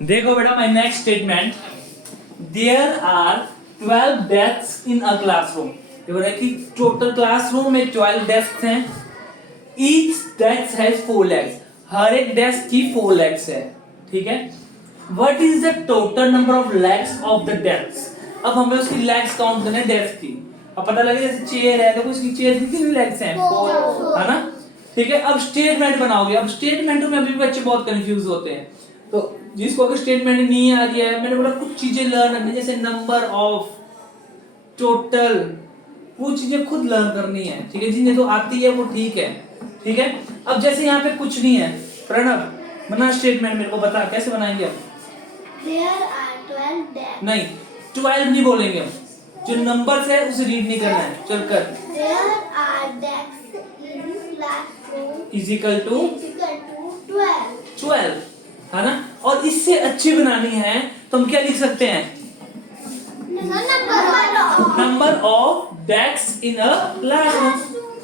देखो बेटा my next statement, there are 12 desk in a classroom. देखो कि टोटल क्लासरूम में 12 डेस्क हैं, ईच डेस्क हैज 4 लेग्स, हर एक डेस्क की 4 लेग्स है, ठीक है। What is the total number of legs of the desk. अब हमें उसकी लेग्स काउंट करना है डेस्क की। अब पता लगे जैसे चेयर है तो उसकी चेयर की कितनी लेग्स हैं, 4, है ना, ठीक है। अब स्टेटमेंट बनाओगे। अब स्टेटमेंटों में अभी बच्चे बहुत कंफ्यूज होते हैं, तो जिसको अगर स्टेटमेंट नहीं आ रही है, मैंने बोला कुछ चीजें लर्न करनी, जैसे नंबर ऑफ, टोटल, वो चीजें खुद लर्न करनी है, ठीक है। जिन्हें तो आती है वो ठीक है, ठीक है। अब जैसे यहाँ पे कुछ नहीं है, प्रणव बना स्टेटमेंट, मेरे को बता कैसे बनाएंगे हम। There are 12 desks. नहीं 12 नहीं बोलेंगे हम, जो नंबर्स है उसे रीड नहीं करना है, चल कर। There are desks in classroom is equal to equal to 12. 12, है ना। और इससे अच्छी बनानी है तो हम क्या लिख सकते हैं, number of desk in a classroom,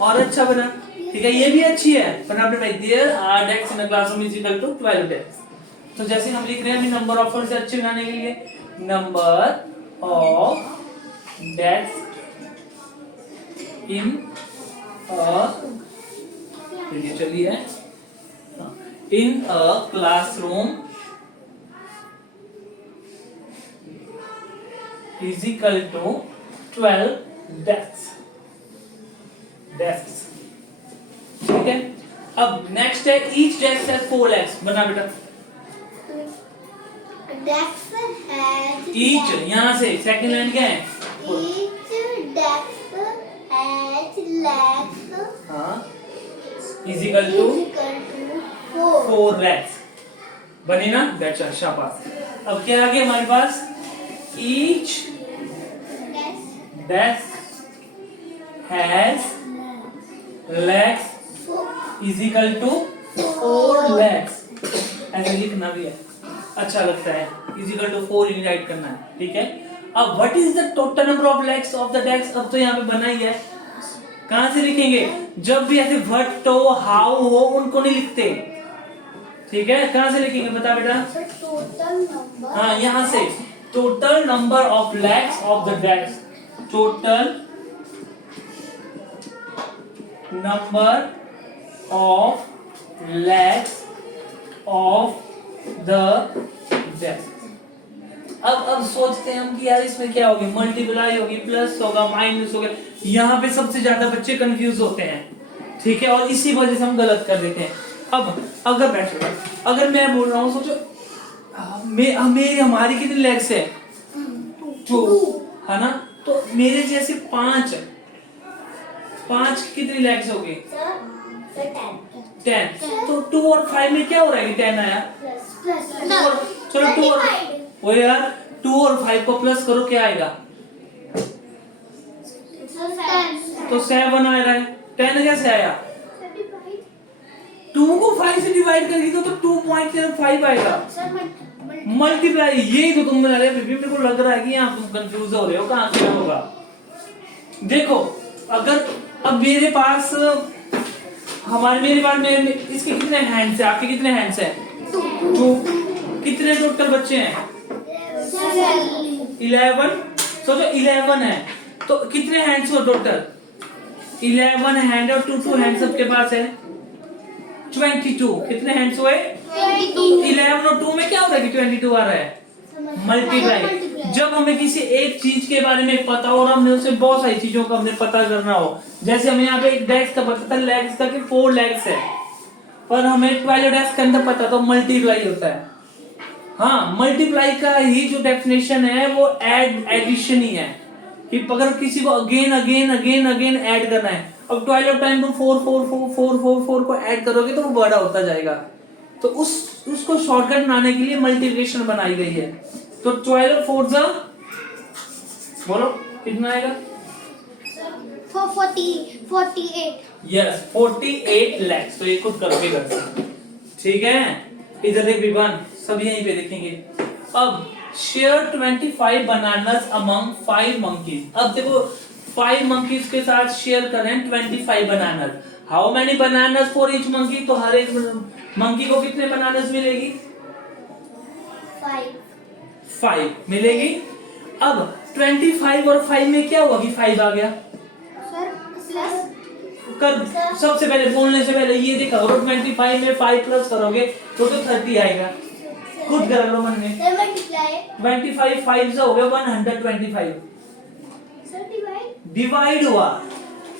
और अच्छा बना, ठीक है। ये भी अच्छी है, पर आपने भाई there are desk in a classroom is equal to 12 desk. तो जैसे हम लिख रहे हैं नंबर ऑफ से अच्छे बनाने के लिए, नंबर ऑफ डेस्क इन चलिए in a classroom is equal to 12 desks, ठीक है। अब नेक्स्ट है each desk has 4 legs, बना बेटा। Desk has each यहाँ से सेकंड लाइन क्या है, each desk has legs हाँ, is equal to 4. 4 legs, बनी ना, दैट्स शाबाश। अब क्या आ गया हमारे पास, each desk has legs is equal to 4 legs, ऐसे लिखना भी है, अच्छा लगता है, is equal to 4 he right करना है, ठीक है। अब what is the total number of legs of the desk, अब तो यहाँ पे बना ही है, कहां से लिखेंगे, जब भी ऐसे what हो how हो उनको नहीं लिखते, ठीक है। कहां से लिखेंगे बता बेटा, Total number. हाँ यहाँ से, total number of legs of the desk, total number of legs of the desk। अब सोचते हैं हम कि यार इसमें क्या होगी, मल्टीप्लाई होगी, प्लस होगा, माइनस होगा, यहाँ पे सबसे ज्यादा बच्चे कंफ्यूज होते हैं, ठीक है, और इसी वजह से हम गलत कर देते हैं। अब अगर बैठो, अगर मैं बोल रहा हूँ, सोचो मेरी हमारी कितनी लेग्स है, 2, है ना, तो मेरे जैसे 5 कितनी लेग्स होगी, 10, तो 2 और 5 में क्या हो रहा है, 10 आया, चलो 2 और वो यार 2 और 5 को प्लस करो, क्या आएगा, तो 7 आ रहा है, 10 कैसे आया, 2 को 5 से डिवाइड करेगी तो 2.5 आएगा, मल्टीप्लाई, यही तो तुम बना रहे हो, मेरे को लग रहा है कि यहाँ तुम कंफ्यूज हो रहे हो, कहाँ क्या होगा। देखो अगर अब मेरे पास मेरे इसके कितने हैंड्स है, आपके कितने हैंड्स है, 2, कितने टोटल बच्चे हैं, 11, सोचो 11 है, तो कितने हैंड्स हो टोटल, 11 हैंड और 2 हैंड सबके पास है, 22, कितने हैंड्स हुए, 11 और 2 में क्या हो रहा है कि 22 आ रहा है, मल्टीप्लाई। जब हमें किसी एक चीज के बारे में पता हो और हमने उसे बहुत सारी चीजों का हमने पता करना हो, जैसे हमें यहाँ पे एक डेस्क का पता था, लेग्स का कि 4 लेग्स है, पर हमें 12 डेस्क के अंदर पता तो मल्टीप्लाई होता है, हाँ, मल्टीप्लाई का ही जो डेफिनेशन है वो एडिशन ही है, कि अगर किसी को अगेन ऐड करना है, अब 12 टाइम तुम 4 को ऐड करोगे तो वो बड़ा होता जाएगा, तो उसको शॉर्टकट बनाने के लिए मल्टीप्लिकेशन बनाई गई है। तो 12 4 जा बोलो कितना आएगा, 48. यस 48 लैक्स, तो ये खुद करोगे घर से, ठीक है। इधर देख विवान, सब यहीं पे देखेंगे। अब शेयर 25 बनानास अमंग 5 monkeys, अब देखो 5 monkeys के साथ शेयर करें 25 bananas, how many bananas for each monkey, तो हर एक मंकी को कितने बनानास मिलेगी, 5 5 मिलेगी। अब 25 और 5 में क्या हुआ कि 5 आ गया। सर प्लस कर सबसे पहले बोलने से पहले ये देखा करो, 25 में 5 प्लस करोगे तो 30 आएगा। खुद कर लो मन में। सर मल्टीप्लाई 25 5 से हो गया 125। सर डिवाइड डिवाइड हुआ।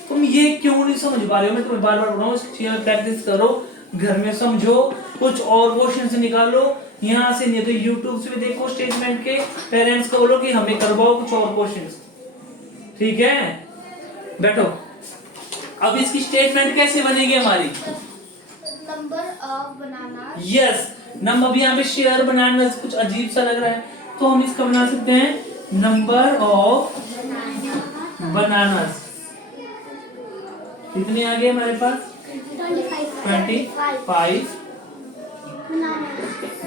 तुम ये क्यों नहीं समझ पा रहे हो? मैं तुम्हें बार बार बोल रहा हूँ, चीजें प्रैक्टिस करो, घर में समझो, कुछ और क्वेश्चन से निकालो, यहाँ से नहीं तो यूट्यूब से भी देखो स्टेटमेंट के, पेरेंट्स को बोलो कि हमें करवाओ कुछ और क्वेश्चंस। ठीक है, बैठो। अब इसकी स्टेटमेंट कैसे बनेगी हमारी? Number of banana yes, number अब यहाँ पे शेयर बनाना कुछ अजीब सा लग रहा है, तो हम इसका बना सकते हैं नंबर ऑफ बनानास। कितने आ गए हमारे पास? 25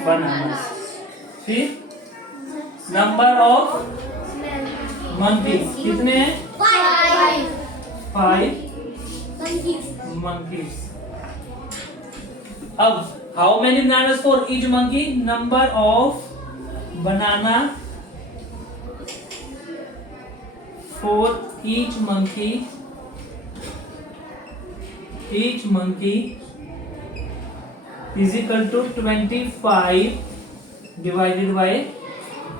बनानास। फिर नंबर ऑफ मंकीज कितने हैं? 5 monkeys. अब how many bananas for each monkey? Number of banana for each monkey. Each monkey is equal to 25 divided by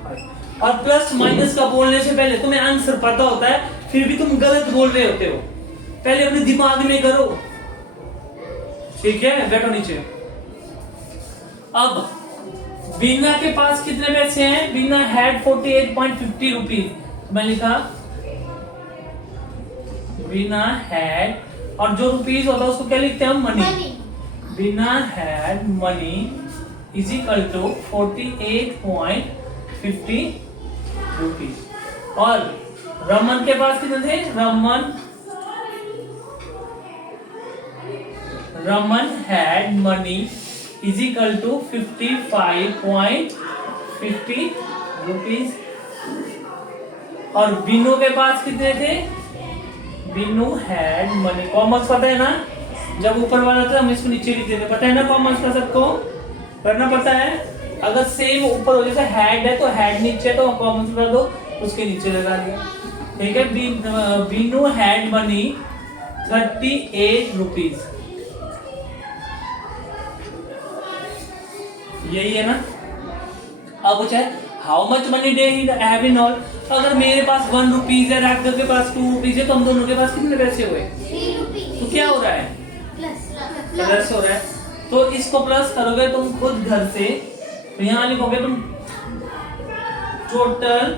5. और प्लस माइनस का बोलने से पहले तुम्हें आंसर पता होता है, फिर भी तुम गलत बोल रहे होते हो। पहले अपने दिमाग में करो। ठीक है, बैठो नीचे। अब बीना के पास कितने पैसे हैं? बीना हैड 48.50 रुपीज। मैं लिखा बीना हैड, और जो रुपीज होता है उसको क्या लिखते हैं हम? Money. Beena had money is equal to 48.50 rupees. और रमन के पास कितने थे? Raman had money is equal to 55.50 rupees। और बीनू के पास कितने थे? बीनू had money, कॉमर्स पता है ना, जब ऊपर वाला था हम इसको नीचे लिख देते, पता है ना कॉमर्स का सबको करना पड़ता है। अगर सेम ऊपर हो जैसे हैड है तो हैड नीचे, तो कॉमर्स कर दो, उसके नीचे लगा दिया। ठीक है, बीनू had money 38 रुपीज। यही है ना। अब पूछा है how much money day he have in all. अगर मेरे पास 1 रुपीज है, राघव के पास 2 रुपीज है, तो हम दोनों के पास कितने पैसे हुए? 3 रुपीज। तो क्या हो रहा है? प्लस हो रहा है। तो इसको प्लस करोगे तुम खुद घर से, तो यहाँ लिखोगे तुम total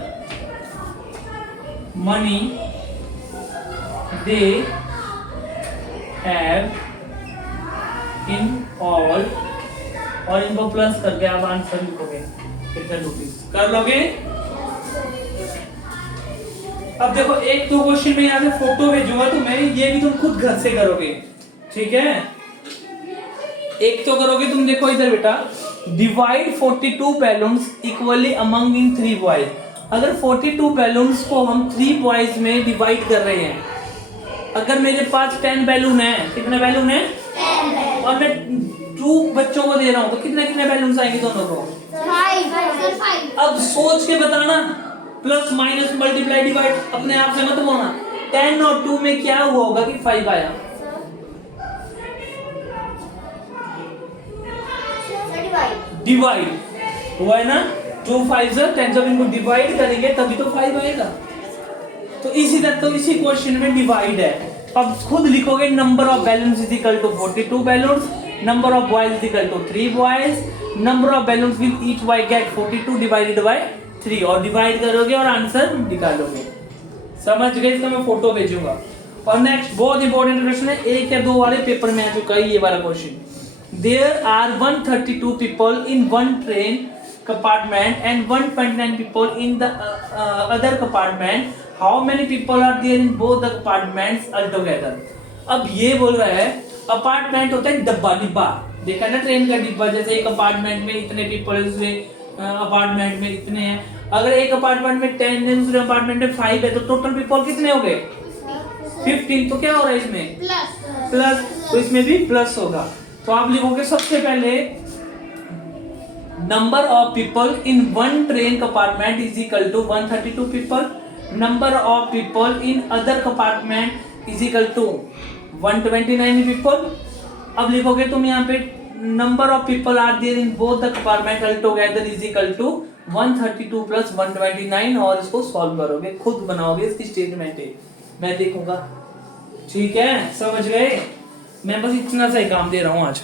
money they have in all, और इनको प्लस करके आप आंसर लिखोगे कितने रुपीज। कर लोगे? अब देखो, एक तो क्वेश्चन में यहाँ से फोटो भेजूंगा तुम्हें, ये भी तुम खुद घर से करोगे। ठीक है, एक तो करोगे तुम, देखो इधर बेटा, डिवाइड 42 बैलून्स इक्वली अमंग इन 3 बॉयज। अगर 42 बैलून्स को हम 3 बॉयज में डिवाइड कर रहे हैं, अगर मेरे पास 10 बैलून है, कितने बैलून है? 10 और मैं 2 बच्चों को दे रहा हूँ, तो कितने कितने बैलून्स आएंगे दोनों को? 5। अब सोच के बताना, प्लस माइनस मल्टीप्लाई डिवाइड अपने आप से मत बोलना। 10 और 2 में क्या हुआ होगा कि 5 आया? डिवाइड हुआ है ना। 2 5 से 10, जब इनको डिवाइड करेंगे तभी तो 5 आएगा। तो इसी तरह तो इसी क्वेश्चन में डिवाइड है। अब खुद लिखोगे number of balloons is equal to 42 balloons, number of boys is equal to 3 boys, number of balloons will each boy get 42 divided by 3, और डिवाइड करोगे और आंसर निकालोगे। समझ गए? इसका मैं फोटो भेजूंगा। और नेक्स्ट बहुत इंपॉर्टेंट क्वेश्चन है, 1 या 2 वाले पेपर में आ चुका है ये वाला question. There are 132 people in 1 train compartment and 129 people in the other compartment, how many people are there in both the compartments altogether. अब ये बोल रहा है, अपार्टमेंट होता है डब्बा, डिब्बा देखा ना, ट्रेन का डिब्बा, जैसे एक अपार्टमेंट में इतने पीपल है, दूसरे अपार्टमेंट में इतने हैं। अगर एक अपार्टमेंट में 10 है, दूसरे अपार्टमेंट में 5 है, तो टोटल पीपल कितने हो गए? 15। तो क्या हो रहा है इसमें? प्लस। तो इसमें भी प्लस होगा। तो आप लिखोगे सबसे पहले number of people in one train compartment is equal to 132 people. Number of people in other compartment is equal to 129 people. अब लिखोगे तुम यहाँ पे number of people are there in both the compartment altogether is equal to 132 plus 129 और इसको solve करोगे, खुद बनाओगे, इसकी स्टेटमेंट है, मैं देखूंगा। ठीक है, समझ गए? मैं बस इतना सा ही काम दे रहा हूँ आज।